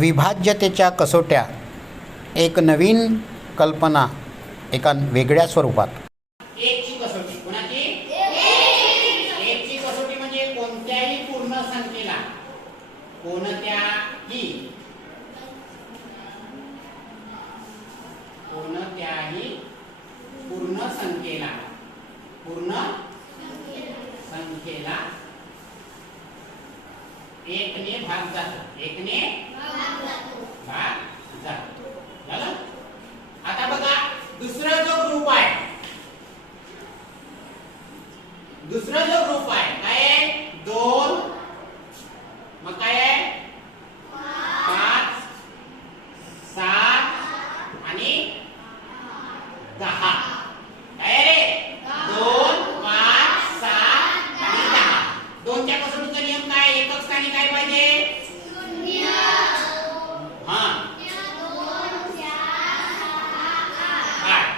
विभाज्यतेच्या कसोट्या एक नवीन कल्पना एका वेगळ्या स्वरूपात. एकची कसोटी कोणाची? एकची कसोटी म्हणजे कोणत्याही पूर्ण संख्येला कोणत्याही पूर्ण संख्येला एकने भाग जातो. झालं? आता बघा दुसरा जो ग्रुप आहे काय आहे? 2 मग काय आहे? 5 7 आणि 10. काय रे? 2 5 7 आणि 10. दोनच्या कसोटीचा नियम काय? एकक स्थानी काय पाहिजे?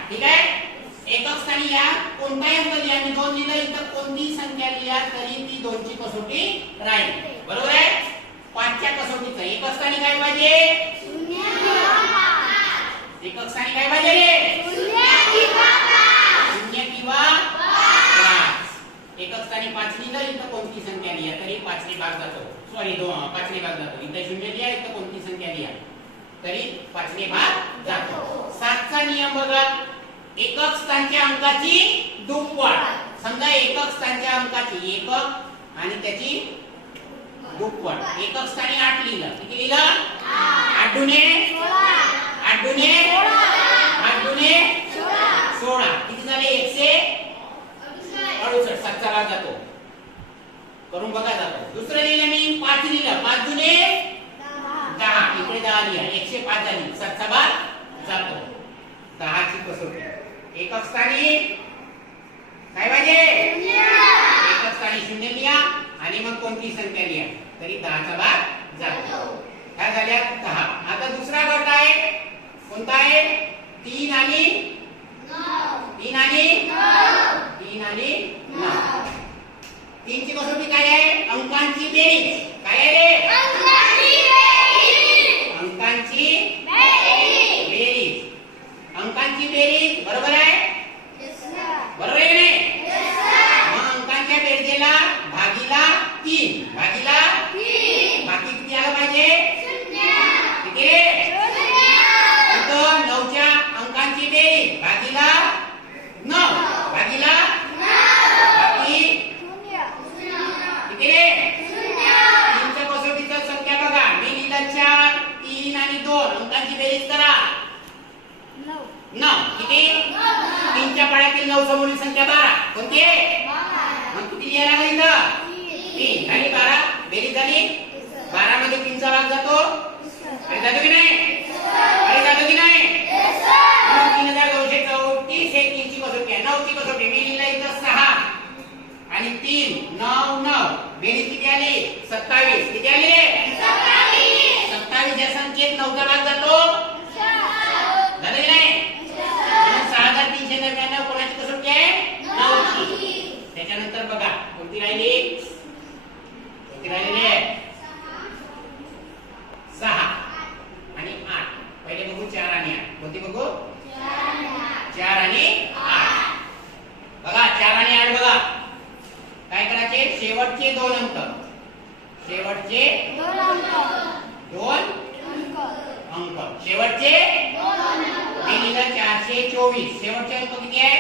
ठीक आहे. एकक स्थानी या कोणताही अंक लिहा. मी 2 लिहिलं इथं कोणती संख्या लिहा तरी ती 2 ची कसोटी राहील. बरोबर आहे? 5च्या कसोटीचं एकक स्थानी काय पाहिजे? एकक स्थानी काय पाहिजे रे? 0 किंवा 5. एकक स्थानी 5 लिहिलं इथं कोणती संख्या लिहा तरी 5 ने भाग जातो. सॉरी 5 ने भाग जातो. इथं 0 लिहा इथं कोणती संख्या लिहा तरी 5 ने भाग जातो. 7चा नियम बघा. एकक स्थानच्या अंकाची दुप्पट. समजा एकक स्थानच्या अंकाची एकक आणि त्याची दुप्पट. एकक स्थानी 8 लिहिलं. किती लिहिलं? 8 दुने 16. किती झाले? 168. 7चा भाग जातो. करून बघा जातो. दुसरं लिहिलं मी 5 लिहिलं. 5 दुने 10. इकडे 10 लिहा. 105 झाली. 7चा भाग जातो. 10ची कसोटी एकक स्थानी काय पाहिजे? एकक स्थानी 0 लिहा आणि मग कोणती संख्या लिहा तरी 10चा भाग जातो. काय झाल्या? 10. आता दुसरा गट आहे. कोणता आहे? 3 आणि 9. 3ची कसोटी काय आहे? अंकांची बेरीज. काय आहे रे? अंकांची बेरीज. बरोबर आहे? बरोबर आहे की नाही? मग अंकांच्या बेरजेला भागीला 3. बाकी किती आलं पाहिजे? किती रे? इथं 9च्या अंकांची बेरीज भागीला 9. बाकी किती रे? 3च्या कसोटीची संख्या बघा. मी लिहिलं 4 3 आणि 2. अंकांची बेरीज करा. 9. किती? 3च्या पाड्यातील 9 समोरील संख्या 12. कोणती आहे? मग किती लिहायला लागेल इथं? 3 झाली 12. बेरीज झाली. 12 मध्ये 3चा भाग जातो. आणि जातो की नाही? मग 3234 हे 3ची कसोटी आहे. 9ची कसोटी मी लिहिलं इथं 6 आणि 3 9. बेरीज किती आली? 27. किती आली रे? 27 या संख्येत 9चा भाग जातो. झालं की नाही? 6399 कोणाची कसोटी आहे? 9ची. त्याच्यानंतर बघा कोणती राहिली? 6 आणि 8. पहिले बघू 4 आणि 8. कोणती बघू? 4 आणि 8. बघा 4 आणि 8 बघा. काय करायचे? शेवटचे 2 अंक. शेवटचे 2 मी लिहिलं 424. शेवटचे अंक किती आहे?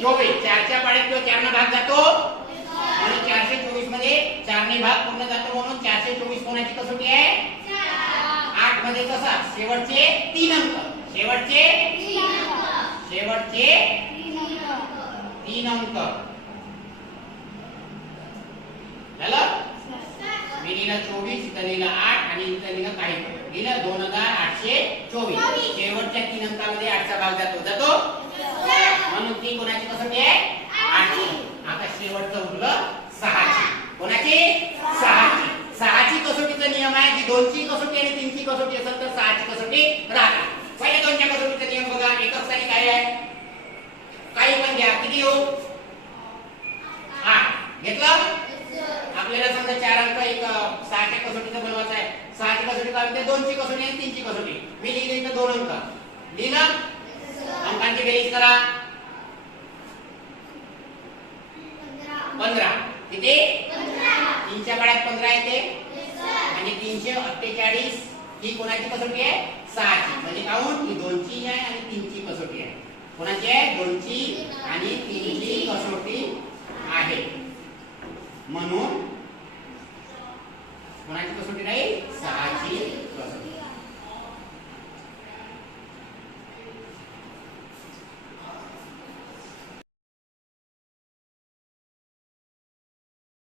24. 4च्या पाड्यात किंवा 4 भाग जातो आणि 424 मध्ये 4 ने भाग पूर्ण जातो म्हणून 424 कोणाची कसोटी आहे? 8 मध्ये कसा? शेवटचे 3 अंक. शेवटचे 3 अंक. झालं? मी लिहिलं 24 इथं लिहिलं 8 आणि इथं लिहिलं काही लिहिलं 2824. शेवटच्या 3 अंकामध्ये 8चा भाग जातो. म्हणून ती कोणाची कसोटी आहे? 8ची. आता शेवटचं उरलं 6ची. कोणाची? 6ची. 6ची कसोटीचा नियम आहे की 2ची कसोटी आणि 3ची कसोटी असेल तर 6ची कसोटी राहते. पहिले 2च्या कसोटीचा नियम बघा. एकक स्थानी काय आहे? काही पण घ्या. किती येऊ? 8 घेतलं. आपल्याला समजा 4 अंक एक 6च्या कसोटीचा बनवायचा आहे. 6च्या कसोटी काय म्हणते? 2 ची कसोटी आणि 3 ची कसोटी. मी लिहिले इथं 2 अंक. लिहिलं? अंकांची बेरीज करा. 15. किती? 3 च्या पाड्यात 15 येते. म्हणजे 348 ही कोणाची कसोटी आहे? 6 ची. म्हणजे काऊन ही 2 ची आहे आणि 3 ची कसोटी आहे. कोणाची आहे?